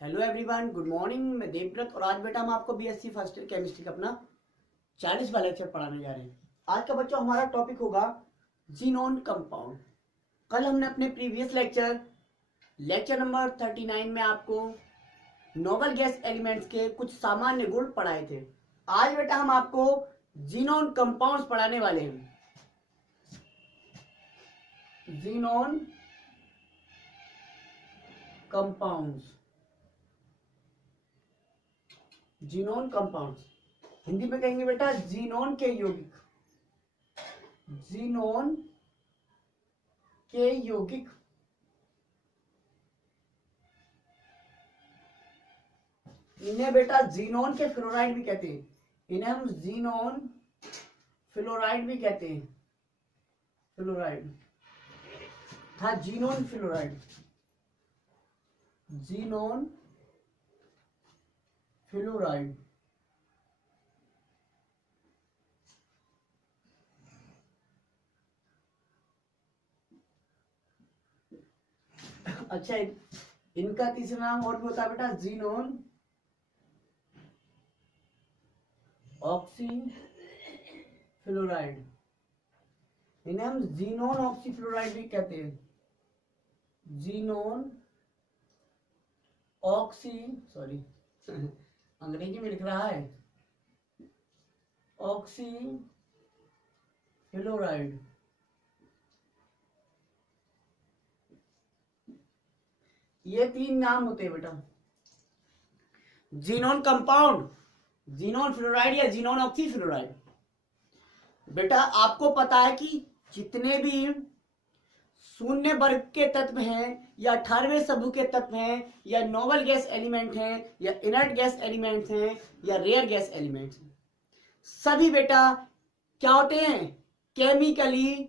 Hello everyone, good morning. मैं देवव्रत और आज बेटा हम आपको बीएससी फर्स्ट ईयर केमिस्ट्री का अपना 40वां लेक्चर पढ़ाने जा रहे हैं। आज का बच्चों हमारा टॉपिक होगा जीनोन कंपाउंड। कल हमने अपने प्रीवियस लेक्चर नंबर 39 में आपको नोबल गैस एलिमेंट्स के कुछ सामान्य गुण पढ़ाए थे। आज बेटा हम आपको जीनोन कंपाउंड्स पढ़ाने वाले हैं। Xenon compounds, xenon compounds Hindi में कहेंगे बेटा जीनोन के यौगिक। जीनोन के यौगिक इन्हें बेटा जीनोन के फ्लोराइड भी कहते हैं। इन्हें हम जीनोन फ्लोराइड भी कहते हैं। फ्लोराइड था जीनोन फ्लोराइड, जीनोन फ्लोराइड। अच्छा, इनका तीसरा नाम और भी होता है बेटा जीनोन ऑक्सी फ्लोराइड। इन्हें हम जीनोन ऑक्सी फ्लोराइड भी कहते हैं। जीनोन ऑक्सी, सॉरी अंग्रेजी में लिख रहा है ऑक्सी फ्लोराइड। ये तीन नाम होते हैं बेटा, जीनोन कंपाउंड, जीनोन फ्लोराइड या जीनोन ऑक्सी फ्लोराइड। बेटा आपको पता है कि जितने भी शून्य वर्ग के तत्व हैं या 18वें समूह के तत्व हैं या नोबल गैस एलिमेंट हैं या इनर्ट गैस एलिमेंट्स हैं या रेयर गैस एलिमेंट्स हैं, सभी बेटा क्या होते हैं? केमिकली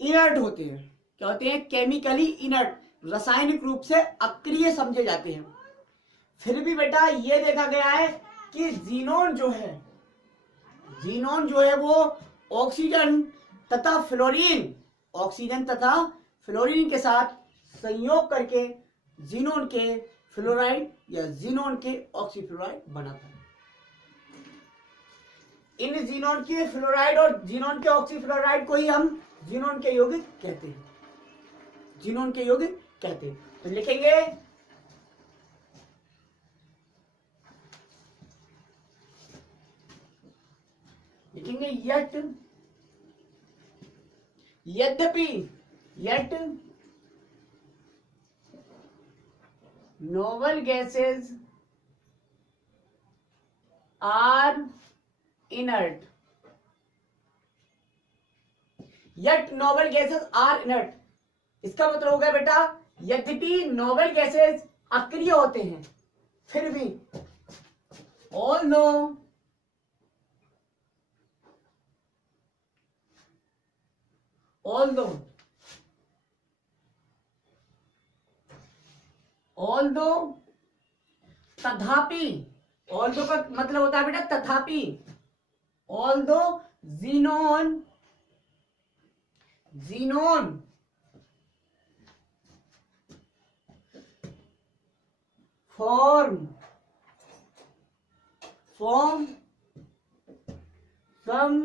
इनर्ट होते हैं। क्या होते हैं? केमिकली इनर्ट, रासायनिक रूप से अक्रिय समझे जाते हैं। फिर भी बेटा ये देखा गया है कि जीनोन जो है वो ऑक्सीजन तथा फ्लोरीन, ऑक्सीजन तथा फ्लोरीन के साथ संयोग करके जीनोन के फ्लोराइड या जीनोन के ऑक्सीफ्लोराइड बनाता है। इन जीनोन के फ्लोराइड और जीनोन के ऑक्सीफ्लोराइड को ही हम जीनोन के यौगिक कहते हैं। जीनोन के यौगिक कहते हैं। तो लिखेंगे yet noble gases are inert, yet noble gases are inert। इसका मतलब हो गया बेटा यद्यपि नोबल गैसेस अक्रिय होते हैं, फिर भी although तथापि, although का मतलब होता है बेटा तथापि, although xenon form some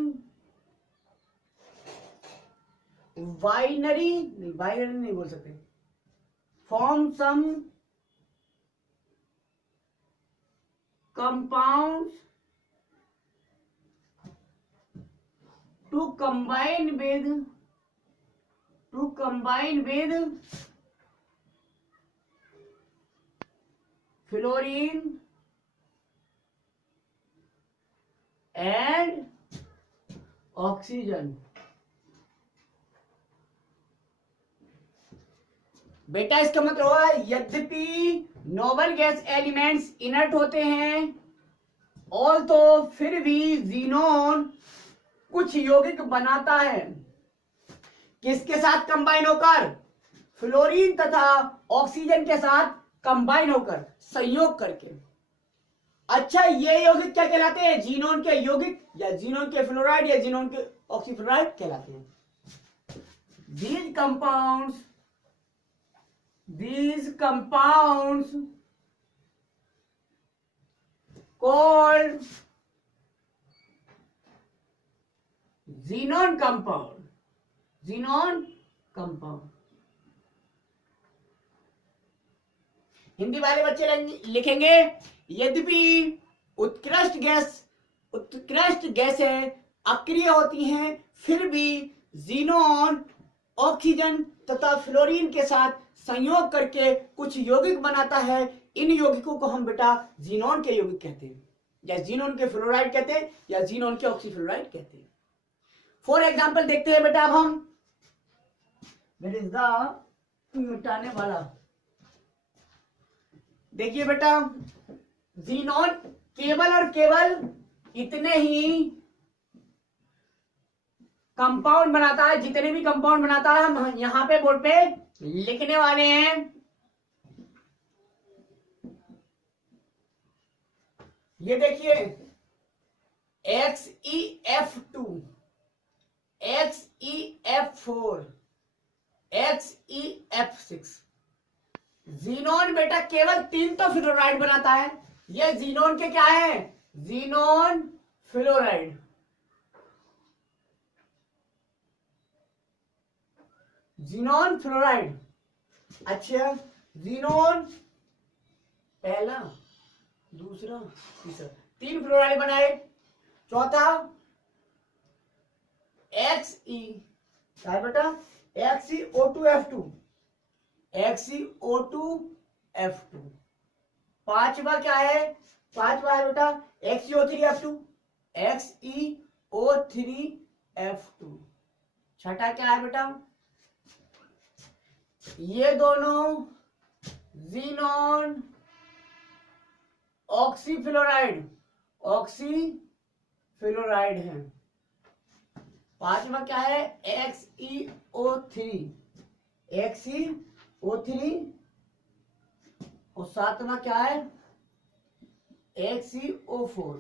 binary नहीं बोल सकते, form some compounds to combine with fluorine and oxygen. बेटा इसका मतलब हुआ यद्यपि नोबल गैस एलिमेंट्स इनर्ट होते हैं और तो फिर भी जीनोन कुछ यौगिक बनाता है। किसके साथ कंबाइन होकर? फ्लोरीन तथा ऑक्सीजन के साथ कंबाइन होकर, संयोग करके। अच्छा, ये यौगिक क्या कहलाते हैं? जीनोन के यौगिक या जीनोन के फ्लोराइड या जीनोन के ऑक्सीफ्लोराइड कहलाते हैं। These compounds these compounds called xenon compound. xenon compound. Hindi वाले बच्चे लिखेंगे यद्यपि उत्कृष्ट गैसें अक्रिय होती हैं, फिर भी जीनोन ऑक्सीजन तथा फ्लोरीन के साथ संयोग करके कुछ यौगिक बनाता है। इन यौगिकों को हम बेटा जीनोन के यौगिक कहते हैं, या जीनोन के फ्लोराइड कहते हैं, या जीनोन के ऑक्सीफ्लोराइड कहते हैं। फॉर एग्जाम्पल देखते हैं बेटा अब हम, दैट इज द मिटाने वाला। देखिए बेटा, जीनोन केवल और केवल इतने ही कंपाउंड बनाता है, जितने भी कंपाउंड बनाता है हम यहां पे बोर्ड पे लिखने वाले हैं। ये देखिए XeF2, XeF4, XeF6। जीनोन बेटा केवल 3 तो फ्लोराइड बनाता है। ये जीनोन के क्या है? Xenon fluoride. Xenon fluoride. अच्छा, जीनोन पहला, दूसरा, तीसरा, 3 फ्लोराइड बनाए। चौथा Xe क्या है बेटा? XeO2F2, XeO2F2। पांचवा क्या है? पांचवा है बेटा XeO3F2, XeO3F2। छठा क्या है बेटा? ये दोनों जीनोन ऑक्सीफ्लोराइड हैं। पांचवा क्या है? XeO3 और सातवां क्या है? XeO4।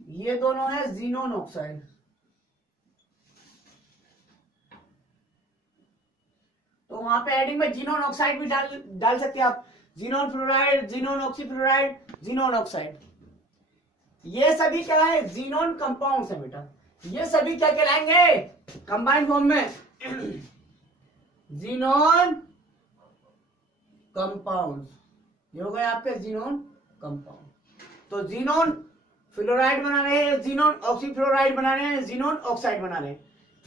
ये दोनों है जीनोन ऑक्साइड। तो वहां पे हेडिंग में जीनोन ऑक्साइड भी डाल सकते हैं आप। Xenon fluoride, xenon oxyfluoride, xenon oxide. ये सभी क्या है? जीनोन कंपाउंड्स है बेटा। ये सभी क्या कहलाएंगे कंबाइंड फॉर्म में? Xenon compounds. ये हो गए आपके जीनोन कंपाउंड। तो जीनोन फ्लोराइड बनाने हैं, जीनोन ऑक्सीफ्लोराइड बनाने हैं, जीनोन ऑक्साइड बनाने हैं।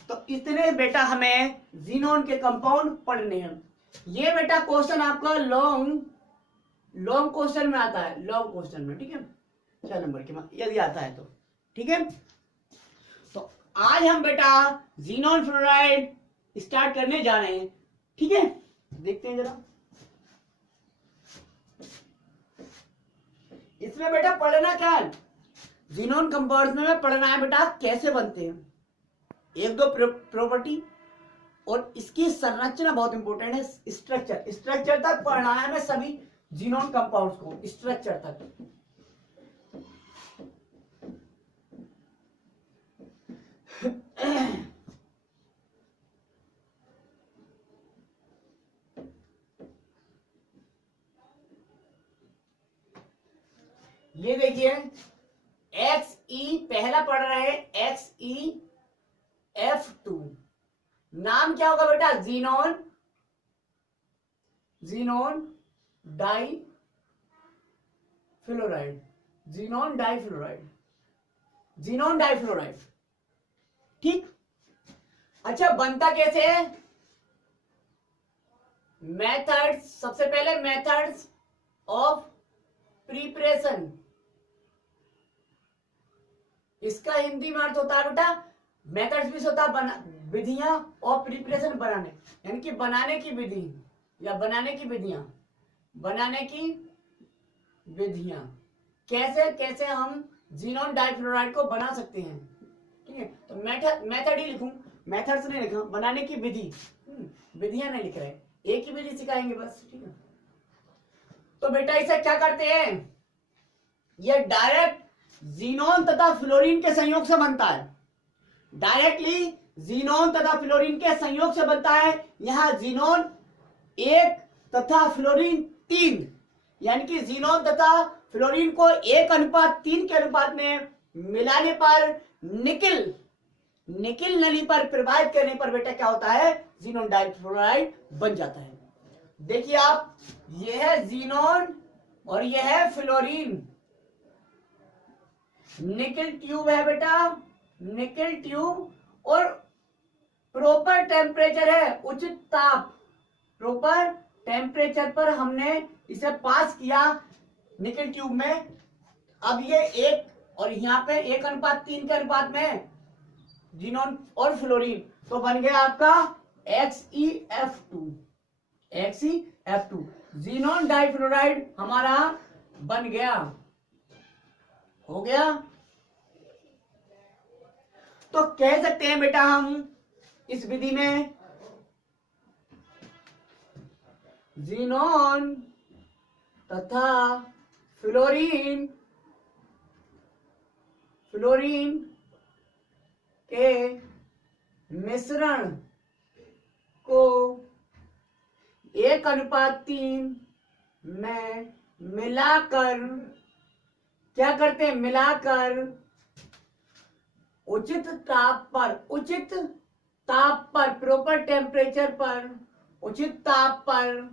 तो इतने बेटा हमें जीनोन के कंपाउंड पढ़ने हैं। ये बेटा क्वेश्चन आपका लॉन्ग क्वेश्चन में आता है, लॉन्ग क्वेश्चन में, ठीक है, 6 नंबर के यदि आता है तो, ठीक है। तो आज हम बेटा जीनोन फ्लोराइड स्टार्ट करने जा रहे हैं, ठीक है। देखते हैं जरा इसमें बेटा पढ़ना क्या है? जीनोन कंपाउंड्स में पढ़ना है बेटा कैसे बनते हैं, 1-2 प्रॉपर्टी, और इसकी संरचना बहुत इंपॉर्टेंट है। स्ट्रक्चर तक पढ़ना है हमें सभी जीनोन कंपाउंड्स को, स्ट्रक्चर तक। ये देखिए Xe पहला पढ़ रहे हैं, XeF2। नाम क्या होगा बेटा? जीनोन डाइफ्लोराइड, ठीक। अच्छा, बनता कैसे है? मेथड्स, सबसे पहले मेथड्स ऑफ प्रिपरेशन। इसका हिंदी में अर्थ होता है बेटा, मेथड्स भी होता है विधियां, और प्रिपरेशन बनाने, यानी कि बनाने की विधि या बनाने की विधियां कैसे हम जीनोन डाइफ्लोराइड को बना सकते हैं, ठीक है। तो मेथड ही लिखूं, मेथड्स नहीं लिखा, बनाने की विधि, विधियां नहीं लिख रहे, एक ही विधि सिखाएंगे बस, ठीक है। तो बेटा इसे क्या करते हैं? ये डायरेक्ट जीनोन तथा फ्लोरीन के संयोग से बनता है। डायरेक्टली जीनोन तथा फ्लोरीन के संयोग से बनता है। यहाँ जीनोन 1 तथा फ्लोरीन 3, यानी कि जीनोन तथा फ्लोरीन को 1:3 के अनुपात में मिलाने पर निकिल नली पर प्रवाहित करने पर बेटा क्या होता है, जीनोन डाइफ्लोराइड बन जाता है। देखिए आप, यह है जीनोन और यह है फ्लोरीन। निकिल ट्यूब है बेटा, निकिल ट्यूब, और प्रॉपर टेम्परेचर है, उचित ताप, प्रॉपर टेम्परेचर पर हमने इसे पास किया निकिल ट्यूब में। अब ये 1 और यहाँ पे 1:3 के अनुपात में जीनोन और फ्लोरीन, तो बन गया आपका XeF2 जीनोन डाइफ्लोराइड हमारा बन गया, हो गया। तो कह सकते हैं बेटा हम इस विधि में जीनोन तथा फ्लोरीन के मिश्रण को 1:3 में मिलाकर क्या करते हैं, मिलाकर उचित ताप पर प्रॉपर टेम्परेचर पर, उचित ताप पर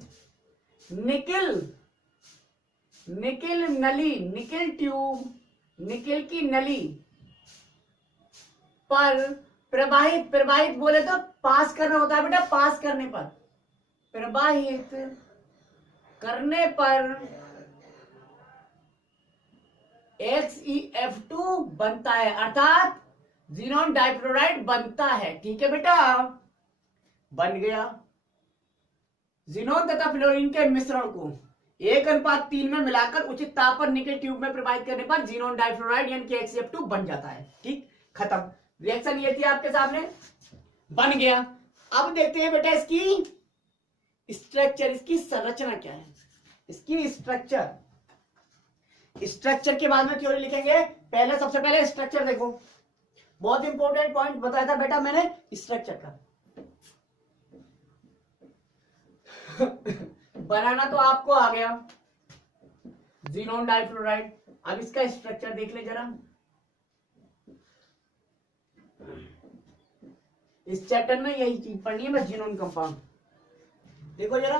निकिल नली, निकिल ट्यूब, निकिल की नली पर प्रवाहित बोले तो पास करना होता है बेटा, पास करने पर, प्रवाहित करने पर XeF2 बनता है, अर्थात जीनोन डाइफ्लोराइड बनता है। ठीक है बेटा, बन गया। जीनोन तथा फ्लोरीन के मिश्रण को 1:3 में मिलाकर उचित ताप पर निकिल ट्यूब में प्रवाहित करने पर जीनोन डाइफ्लोराइड यानी कि XeF2 बन जाता है। ठीक, खत्म। रिएक्शन ये थी आपके सामने, बन गया। अब देखते हैं बेटा इसकी स्ट्रक्चर, इसकी संरचना क्या है, इसकी स्ट्रक्चर के बाद में थ्योरी लिखेंगे। पहले सबसे पहले स्ट्रक्चर देखो, बहुत इंपॉर्टेंट पॉइंट बताया था बेटा मैंने स्ट्रक्चर का। बनाना तो आपको आ गया जीनोन डाइफ्लोराइड। अब इसका स्ट्रक्चर देख ले जरा, इस चैप्टर में यही चीज पढ़नी है बस, जीनोन कंपाउंड। देखो जरा,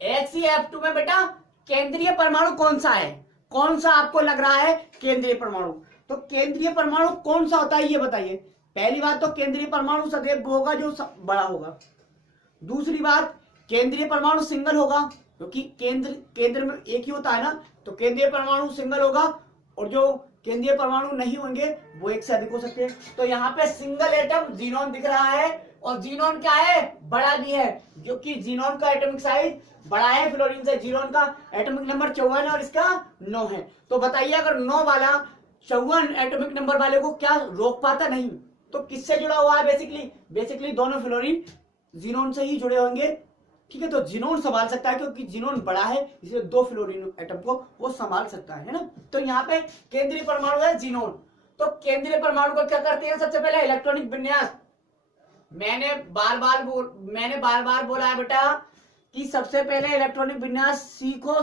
XeF2 में बेटा केंद्रीय परमाणु कौन सा है, कौन सा आपको लग रहा है केंद्रीय परमाणु? तो केंद्रीय परमाणु कौन सा होता है ये बताइए। पहली बात तो केंद्रीय परमाणु सदैव वो होगा जो बड़ा होगा। दूसरी बात, केंद्रीय परमाणु सिंगल होगा, क्योंकि केंद्र में एक ही होता है ना, तो केंद्रीय परमाणु सिंगल होगा, और जो केंद्रीय परमाणु नहीं होंगे वो एक से अधिक हो सकते हैं। तो यहाँ पे सिंगल एटम जीनोन दिख रहा है, और जीनोन क्या है, बड़ा भी है, जो कि जीनोन का एटॉमिक साइज बड़ा है फ्लोरीन से। जीनोन का एटॉमिक नंबर 54 है और इसका 9 है। तो बताइए अगर 9 वाला 54 एटॉमिक नंबर वाले को क्या रोक पाता? नहीं। तो किससे जुड़ा हुआ है? बेसिकली दोनों फ्लोरीन जीनोन से ही जुड़े होंगे। ठीक है, तो जीनोन संभाल सकता है क्योंकि जीनोन बड़ा है, इसलिए 2 फ्लोरीन एटम को वो संभाल सकता है ना। तो यहाँ पे केंद्रीय परमाणु है जीनोन। तो केंद्रीय परमाणु को क्या करते हैं? सबसे पहले इलेक्ट्रॉनिक विन्यास। मैंने बार बार बोला है बेटा कि सबसे पहले इलेक्ट्रॉनिक विन्यास सीखो,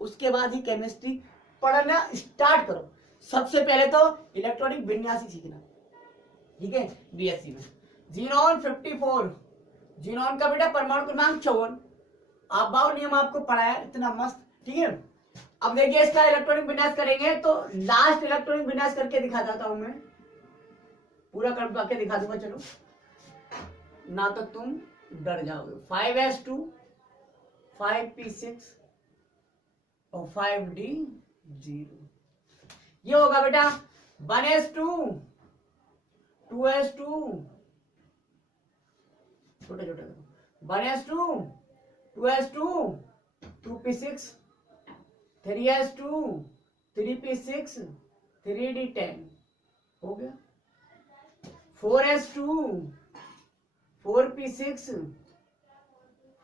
उसके बाद ही केमिस्ट्री पढ़ना स्टार्ट करो। सबसे पहले तो इलेक्ट्रॉनिक विन्यास ही सीखना, ठीक है। बीएससी में जीनोन 54, जीनोन का बेटा परमाणु क्रमांक 54। अबाव नियम आपको पढ़ाया, इतना मस्त, ठीक है। अब देखिए इसका इलेक्ट्रॉनिक विन्यास करेंगे, तो लास्ट इलेक्ट्रॉनिक विन्यास करके दिखा देता हूं मैं, पूरा करके दिखा दूंगा, चलो ना तो तुम डर जाओगे। 5s2, 5p6 और 5d0। ये होगा बेटा 1s2, 2s2, छोटे 1s2, 2s2, 2p6, 3s2, 3p6, 3d10 हो गया। 4s2, 4p6,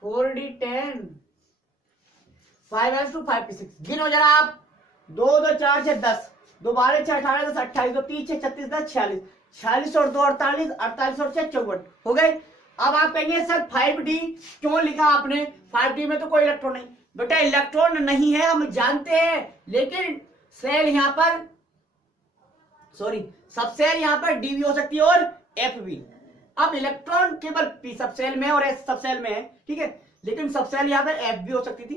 4d10, 5s2, 5p6। गिनो जरा आप, 2 2 4 6 10, 2 12 6 18 10 28, 2 3 6 36 10 46, 46 और 2 48, 48 और 6 54 हो गए। अब आप कहेंगे सर 5D क्यों लिखा आपने, 5D में तो कोई इलेक्ट्रॉन नहीं। बेटा इलेक्ट्रॉन नहीं है हम जानते हैं, लेकिन सेल यहां पर सब सेल यहां पर डी भी हो सकती है और एफ भी। अब इलेक्ट्रॉन केवल पी सब सेल में और एस सब सेल में है, ठीक है, लेकिन सब सेल यहां पर एफ भी हो सकती थी,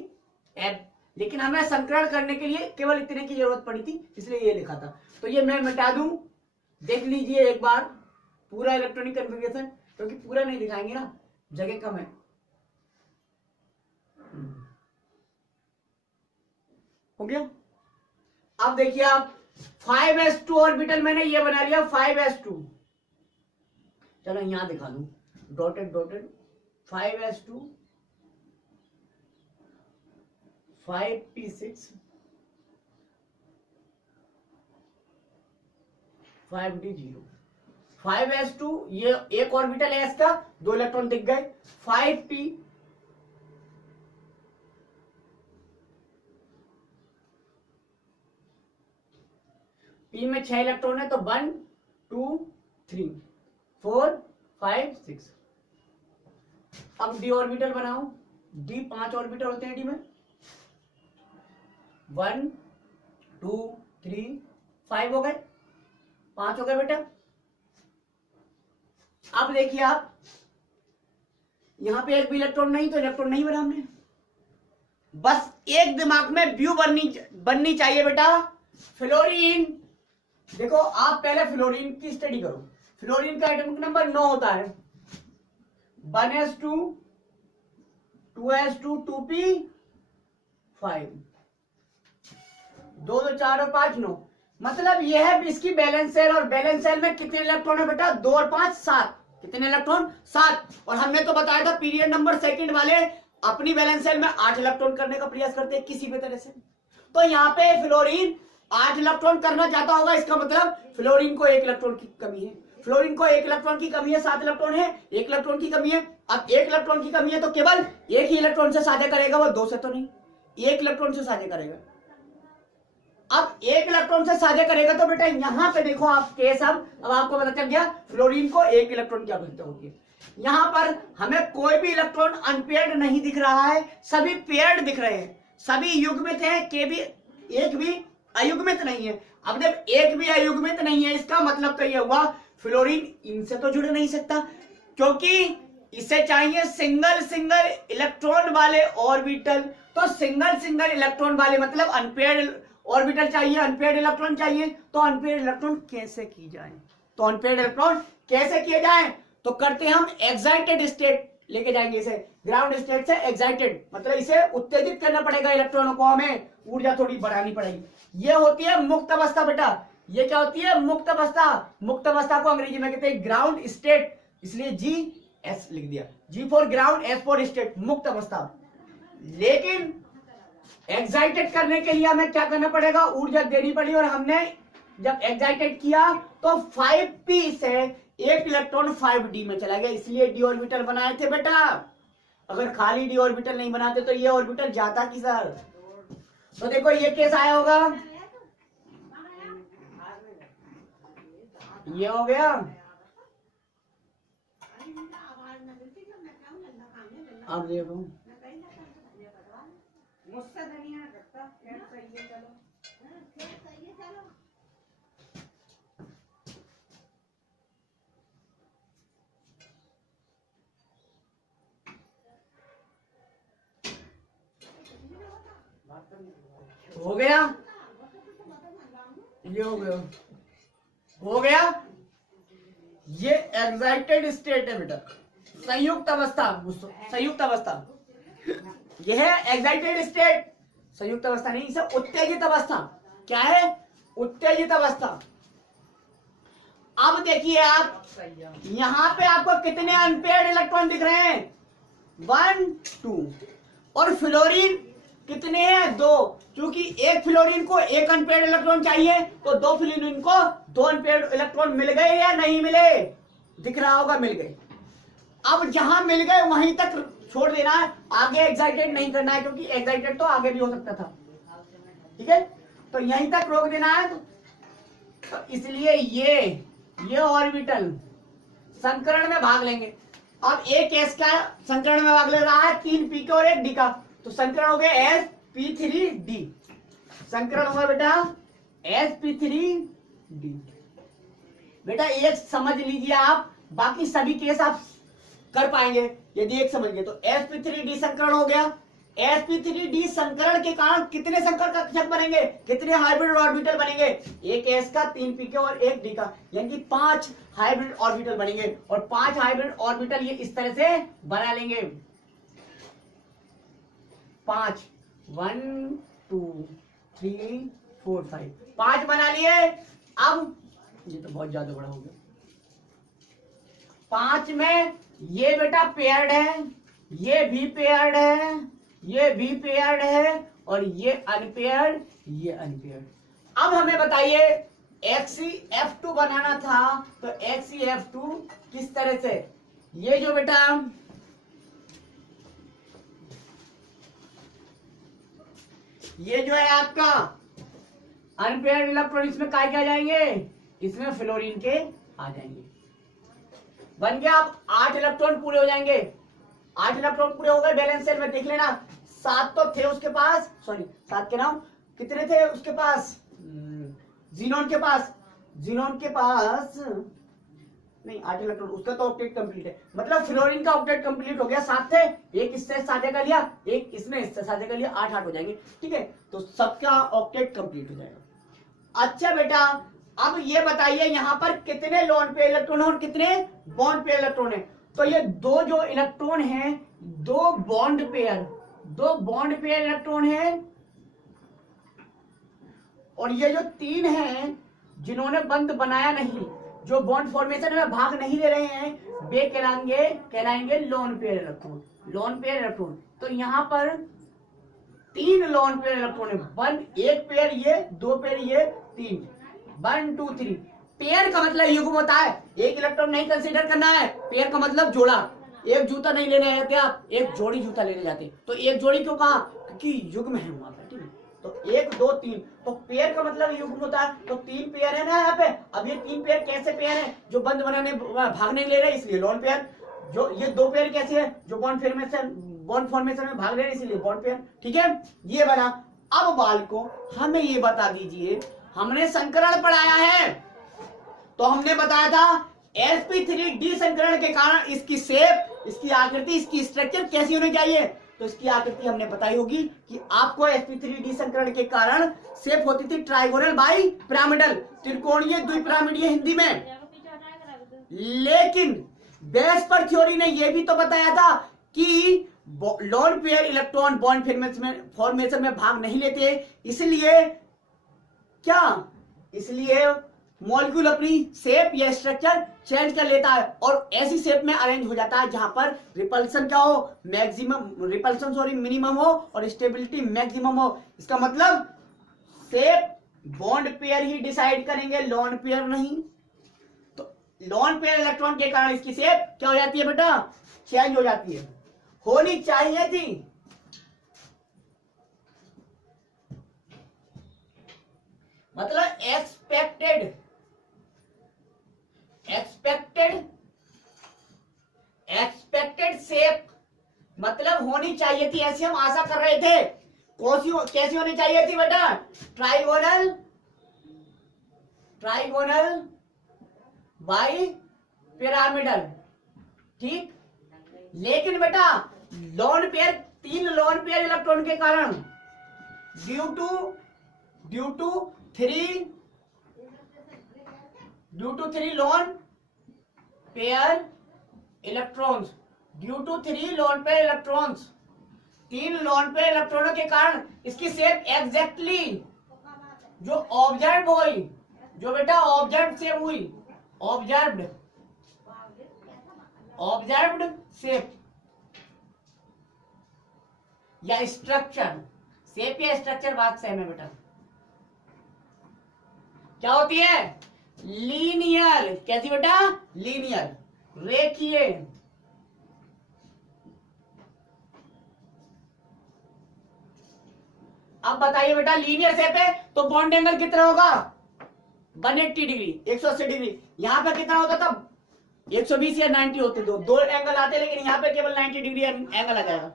एफ, लेकिन हमें संकरण करने के लिए केवल इतने की जरूरत पड़ी थी, इसलिए ये लिखा था। तो ये मैं मिटा दूं, देख लीजिए एक बार पूरा इलेक्ट्रॉनिक कन्फिग्रेशन, क्योंकि पूरा नहीं दिखाएंगे ना, जगह कम है। हो गया। अब देखिए आप 5s2 ऑर्बिटल मैंने ये बना लिया 5s2, चलो यहां दिखा दूं, dotted dotted 5s2 5p6 5d0 5s2, ये एक ऑर्बिटल है इसका, 2 इलेक्ट्रॉन दिख गए। 5p p में 6 इलेक्ट्रॉन है, तो 1 2 3 4 5 6। अब डी ऑर्बिटल बनाओ, डी 5 ऑर्बिटल होते हैं डी में, 1 2 3 5 हो गए, 5 हो गए बेटा। अब देखिए आप यहां पे एक भी इलेक्ट्रॉन नहीं, तो इलेक्ट्रॉन नहीं बना हमने। बस एक दिमाग में व्यू बननी चाहिए बेटा, फ्लोरीन। देखो आप पहले फ्लोरीन की स्टडी करो, फ्लोरीन का एटॉमिक नंबर 9 होता है, 1s2 2s2 2p5, 2 2 4 और 5 9, मतलब यह है इसकी बैलेंस सेल, और बैलेंस सेल में कितने इलेक्ट्रॉन है बेटा, 2 और 5 7, कितने इलेक्ट्रॉन 7। और हमने तो बताया था पीरियड नंबर सेकंड वाले अपनी बैलेंस सेल में 8 इलेक्ट्रॉन करने का प्रयास करते हैं किसी भी तरह से। तो यहाँ पे फ्लोरीन 8 इलेक्ट्रॉन करना चाहता होगा, इसका मतलब फ्लोरीन को 1 इलेक्ट्रॉन की कमी है, फ्लोरीन को 1 इलेक्ट्रॉन की कमी है, 7 इलेक्ट्रॉन है, 1 इलेक्ट्रॉन की कमी है। अब 1 इलेक्ट्रॉन की कमी है तो केवल एक ही इलेक्ट्रॉन से साझा करेगा, वो 2 से तो नहीं, 1 इलेक्ट्रॉन से साझा करेगा। अब 1 इलेक्ट्रॉन से साझा करेगा तो बेटा यहां पे देखो आप केस, अब आपको पता चल गया फ्लोरीन को 1 इलेक्ट्रॉन की आवश्यकता होती है। यहां पर हमें कोई भी इलेक्ट्रॉन अनपेयर्ड नहीं दिख रहा है, सभी पेयर्ड दिख रहे हैं, सभी युग्मित हैं, के भी एक भी अयुग्मित नहीं है। अब जब एक भी अयुग्मित नहीं है, इसका मतलब तो यह हुआ फ्लोरीन इनसे तो जुड़ नहीं सकता, क्योंकि इसे चाहिए सिंगल सिंगल इलेक्ट्रॉन वाले ऑर्बिटल। तो सिंगल इलेक्ट्रॉन वाले मतलब अनपेयर्ड ऑर्बिटल चाहिए, अनपेयर्ड इलेक्ट्रॉन चाहिए। तो अनपेयर्ड इलेक्ट्रॉन कैसे की जाए, तो अनपेयर्ड इलेक्ट्रॉन कैसे किए जाए, तो करते हम एक्साइटेड स्टेट लेके जाएंगे इसे, ग्राउंड स्टेट से एक्साइटेड, मतलब इसे उत्तेजित करना पड़ेगा, इलेक्ट्रॉनों को हमें ऊर्जा थोड़ी बढ़ानी पड़ेगी। ये होती है मुक्त अवस्था बेटा, ये क्या होती है, मुक्त अवस्था। मुक्त अवस्था को अंग्रेजी में कहते हैं ग्राउंड स्टेट, इसलिए GS लिख दिया, G for ground, S for state, मुक्त अवस्था। लेकिन एक्साइटेड करने के लिए हमें क्या करना पड़ेगा, ऊर्जा देनी पड़ी, और हमने जब एक्साइटेड किया तो 5p से 1 इलेक्ट्रॉन 5d में चला गया, इसलिए d ऑर्बिटल बनाए थे बेटा। अगर खाली d ऑर्बिटल नहीं बनाते तो ये ऑर्बिटल जाता किधर। तो देखो ये केस आया होगा, ये हो गया। अब देखो मुझसे नहीं रखता, चलो हो गया, ये हो गया, ये एक्साइटेड स्टेट है बेटा, संयुक्त अवस्था, संयुक्त अवस्था, यह है एक्साइटेड स्टेट, संयुक्त अवस्था नहीं, इसे उत्तेजित अवस्था। क्या है, उत्तेजित अवस्था। अब देखिए आप यहां पे आपको कितने अनपेयर्ड इलेक्ट्रॉन दिख रहे हैं, 1 2, और फ्लोरीन कितने हैं, 2, क्योंकि एक फ्लोरीन को 1 अनपेयर्ड इलेक्ट्रॉन चाहिए, तो 2 फ्लोरीन को 2 अनपेयर्ड इलेक्ट्रॉन मिल गए या नहीं मिले, दिख रहा होगा मिल गए। अब जहां मिल गए वहीं तक छोड़ देना है, आगे एक्साइटेड नहीं करना है, क्योंकि एक्साइटेड तो आगे भी हो सकता था, ठीक है। तो यहीं तक रोक देना है। तो इसलिए ये ऑर्बिटल संकरण में भाग लेंगे। अब एक एस का संकरण में भाग ले रहा है, 3 पी का और 1 डी का, तो संकरण हो गया sp3d। संकरण होगा बेटा sp3d। बेटा एक समझ लीजिए आप, बाकी सभी केस आप कर पाएंगे यदि एक समझ गए। तो sp3d संकरण हो गया। sp3d संकरण के कारण कितने संकर कक्षक बनेंगे, कितने हाइब्रिड ऑर्बिटल बनेंगे, एक s का, 3 p का और 1 d का, यानी कि 5 हाइब्रिड ऑर्बिटल बनेंगे। और 5 हाइब्रिड ऑर्बिटल ये इस तरह से बना लेंगे, 5 1 2 3 4 5 5 बना लिए। अब ये तो बहुत ज्यादा बड़ा हो गया। 5 में ये बेटा पेयर्ड है, ये भी पेयर्ड है, ये भी पेयर्ड है, और ये अनपेयर्ड, ये अनपेयर्ड। अब हमें बताइए XeF2 बनाना था, तो XeF2 किस तरह से, ये जो बेटा ये जो है आपका अनपेयर्ड इलेक्ट्रॉन, इसमें काय क्या जाएंगे, इसमें फ्लोरीन के आ जाएंगे। बन गया। अब 8 इलेक्ट्रॉन पूरे हो जाएंगे। 8 इलेक्ट्रॉन पूरे हो गए बैलेंस सेल में, देख लेना। 7 तो थे उसके पास, सॉरी 7 के नाम कितने थे उसके पास, जीनोन के पास, जीनोन के पास नहीं 8 इलेक्ट्रॉन, उसका तो ऑक्टेट कंप्लीट है, मतलब फ्लोरीन का ऑक्टेट कंप्लीट हो गया। 7 थे, एक इससे साझा कर लिया, एक इसने इससे साझा कर लिया, 8 हो जाएंगे। ठीक है, तो सबका ऑक्टेट कंप्लीट हो जाएगा। अच्छा बेटा अब ये बताइए यहाँ पर कितने लोन पेयर इलेक्ट्रॉन है और कितने बॉन्ड पेयर इलेक्ट्रॉन है। तो ये दो जो इलेक्ट्रॉन है, दो बॉन्ड पेयर इलेक्ट्रॉन है, और ये जो 3 हैं जिन्होंने बंद बनाया नहीं, जो बॉन्ड फॉर्मेशन में भाग नहीं ले रहे हैं, वे कहलाएंगे लोन पेयर इलेक्ट्रॉन। तो यहाँ पर 3 लोन पेयर इलेक्ट्रॉन है, 1 पेयर ये, 2 पेयर ये, 3, 1 2 3। पेयर का मतलब युग्म होता है, एक इलेक्ट्रॉन नहीं कंसीडर करना है। पेयर का मतलब जोड़ा, एक जूता नहीं लेने जाते आप, एक जोड़ी जूता लेने जाते। तो एक जोड़ी क्यों कहा, क्योंकि युग्म है वहां पर। ठीक है, तो 1 2 3, तो पेयर का मतलब युग्म होता है। तो 3 पेयर है ना यहाँ पे। अब ये 3 पेयर कैसे पेयर है, जो बंद बनाने भाग नहीं ले रहे इसलिए लोन पेयर। जो ये 2 पेयर कैसे है, जो बॉन्ड फॉर्मेशन में भाग ले रहे इसलिए बॉन्ड पेयर। ठीक है, ये बना। अब बालकों हमें ये बता दीजिए, हमने संकरण पढ़ाया है, तो हमने बताया था sp3d संकरण के कारण इसकी शेप, इसकी आकृति, इसकी स्ट्रक्चर कैसी होनी चाहिए। तो इसकी आकृति हमने बताई होगी कि आपको sp3d संकरण के कारण शेप होती थी ट्राइगोनल बाई पिरामिडल, त्रिकोणीय द्विपिरामिडीय हिंदी में। लेकिन बेस पर थ्योरी ने यह भी तो बताया था कि loan pair electron bond formation में भाग नहीं लेते, इसलिए मॉलिक्यूल अपनी शेप या स्ट्रक्चर चेंज कर लेता है और ऐसी शेप में अरेंज हो जाता है जहां पर रिपल्सन क्या हो, मिनिमम हो और स्टेबिलिटी मैक्सिमम हो। इसका मतलब शेप बॉन्ड पेयर ही डिसाइड करेंगे, लोन पेयर नहीं। तो लोन पेयर इलेक्ट्रॉन के कारण इसकी शेप क्या हो जाती है बेटा, चेंज हो जाती है। होनी चाहिए थी, मतलब एक्सपेक्टेड शेप मतलब होनी चाहिए थी, ऐसी हम आशा कर रहे थे। कैसी होनी चाहिए थी बेटा, ट्राइगोनल बाई पिरामिडल। ठीक, लेकिन बेटा lone pair, 3 lone pair electron के कारण due to 3 lone pair electrons, 3 lone pair electrons, 3 lone pair इलेक्ट्रॉनों के कारण इसकी शेप एग्जैक्टली जो ऑब्जर्व हुई, जो बेटा ऑब्जर्व शेप हुई, ऑब्जर्व्ड शेप या स्ट्रक्चर, शेप या स्ट्रक्चर बात सेम है बेटा। क्या होती है, लीनियर। कैसी बेटा, लीनियर, रेखीय। अब बताइए बेटा, लीनियर शेप है तो बॉन्ड एंगल कितना होगा? 180 डिग्री, 180 डिग्री। यहाँ पे कितना होता था? 120 या 90 होते, दो एंगल आते, लेकिन यहाँ पे केवल 90 डिग्री एंगल आ जाएगा।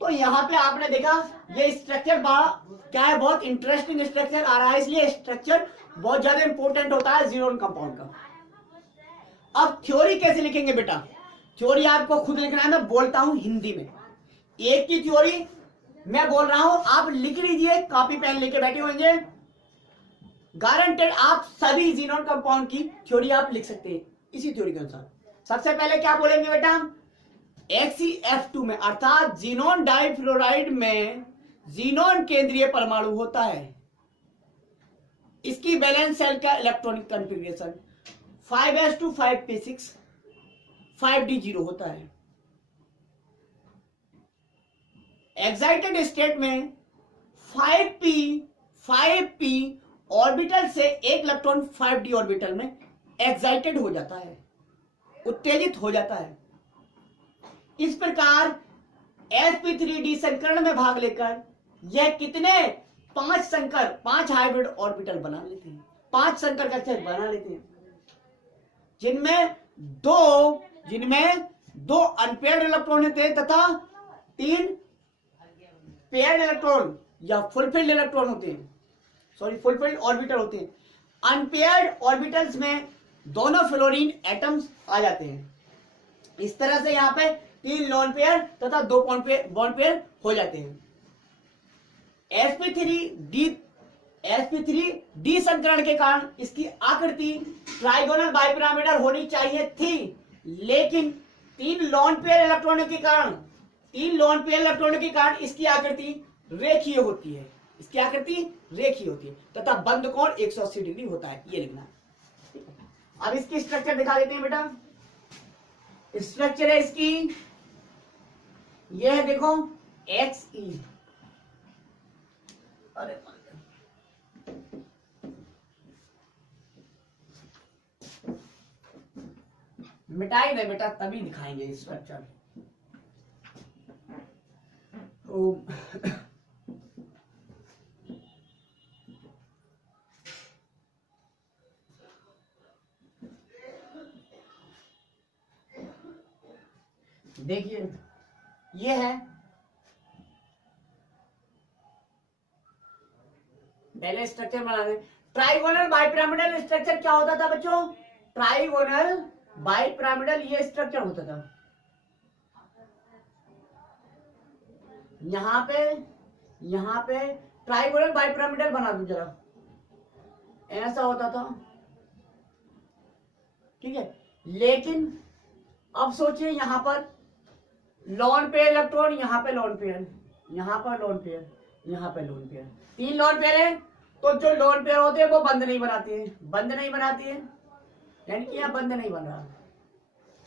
तो यहाँ पे आपने देखा ये स्ट्रक्चर क्या है, बहुत इंटरेस्टिंग स्ट्रक्चर आ रहा है, इसलिए स्ट्रक्चर बहुत ज्यादा इंपॉर्टेंट होता है ज़ीनोन कंपाउंड का। अब थ्योरी कैसे लिखेंगे बेटा? थ्योरी आपको खुद लिखना है, मैं बोलता हूं हिंदी में। एक की थ्योरी मैं बोल रहा हूं, आप लिख लीजिए, कॉपी पेन लेके बैठे होंगे, गारंटेड आप सभी ज़ीनोन कंपाउंड की थ्योरी आप लिख सकते हैं इसी थ्योरी के अनुसार। सबसे पहले क्या बोलेंगे बेटा? XeF2 में, अर्थात ज़ीनोन डाइफ्लोराइड में ज़ीनोन केंद्रीय परमाणु होता है। इसकी वैलेंस शेल का electronic configuration 5s2 5p6 5d0 होता है। एक्साइटेड स्टेट में 5p ऑर्बिटल से एक इलेक्ट्रॉन 5d ऑर्बिटल में एक्साइटेड हो जाता है, उत्तेजित हो जाता है। इस प्रकार sp3d संकरण में भाग लेकर यह कितने 5 हाइब्रिड ऑर्बिटल बना लेते हैं, 5 संकर कक्षक बना लेते हैं, जिनमें दो अनपेयर्ड इलेक्ट्रॉन होते हैं तथा 3 पेयर्ड इलेक्ट्रॉन या फुलफिल्ड इलेक्ट्रॉन होते हैं, फुलफिल्ड ऑर्बिटल होते हैं। अनपेयर्ड ऑर्बिटल्स में दोनों फ्लोरीन एटम्स आ जाते हैं। इस तरह से यहाँ पे 3 लोन पेयर तथा 2 बॉन्ड पेयर हो जाते हैं। sp3d संकरण के कारण इसकी आकृति ट्राइगोनल बाइपिरामिडल होनी चाहिए थी, लेकिन 3 लोन पेयर इलेक्ट्रॉनों के कारण इसकी आकृति रेखीय होती है, तथा बंद कोण 180 डिग्री होता है, ये लिखना है। अब इसकी स्ट्रक्चर दिखा देते हैं बेटा। स्ट्रक्चर है इसकी, ये है देखो Xe, अरे मिटाई दे बेटा, तभी दिखाएंगे स्ट्रक्चर। देखिए ये है, पहले स्ट्रक्चर बना दें। ट्राइगोनल बाइपिरामिडल स्ट्रक्चर क्या होता था बच्चों? ट्राइगोनल बाइपिरामिडल ये स्ट्रक्चर होता था। यहां पे ट्राइगोनल बाइपिरामिडल बना दो जरा, ऐसा होता था, ठीक है। लेकिन अब सोचिए, यहां पर लोन पेयर इलेक्ट्रॉन, यहां पे लोन पेयर, यहां पर लोन पेयर, यहां पे लोन पेयर, 3 लोन पेयर है, तो जो लोन पेयर होते हैं वो बंद नहीं बनाती है, यानी कि यहां बंद नहीं बन रहा,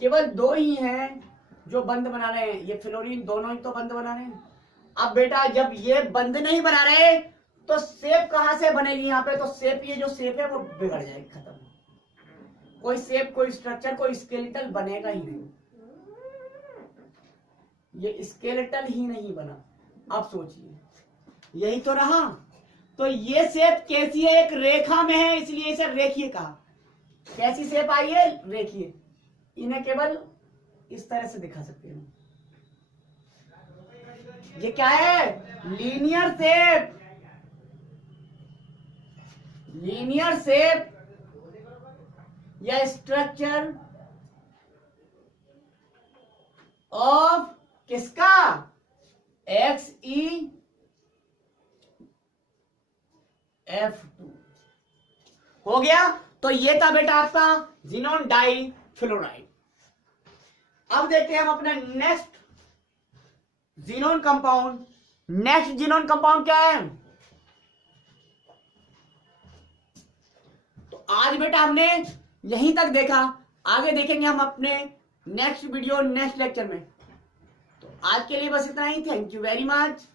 केवल 2 ही हैं जो बंद बना रहे हैं, ये फ्लोरीन दोनों ही तो बंद बना रहे हैं। अब बेटा जब ये बंद नहीं बना रहे तो शेप कहां से बनेगी? यहाँ पे तो शेप, ये जो शेप है वो बिगड़ जाएगी, खत्म, कोई शेप, कोई स्ट्रक्चर, कोई स्केलेटल बनेगा ही नहीं, ये स्केलेटल ही नहीं बना। अब सोचिए, यही तो रहा। तो ये शेप कैसी है? एक रेखा में है, इसलिए इसे रेखीय कहा। कैसी शेप आई है? रेखीय। इन्हें केवल इस तरह से दिखा सकते हैं। ये क्या है? लीनियर शेप या स्ट्रक्चर ऑफ किसका? XeF2 हो गया। तो ये था बेटा आपका ज़ीनोन डाइफ्लोराइड। अब देखते हैं हम अपना नेक्स्ट ज़ीनोन कंपाउंड। नेक्स्ट ज़ीनोन कंपाउंड क्या है? तो आज बेटा हमने यहीं तक देखा, आगे देखेंगे हम अपने नेक्स्ट वीडियो, नेक्स्ट लेक्चर में। तो आज के लिए बस इतना ही। Thank you very much.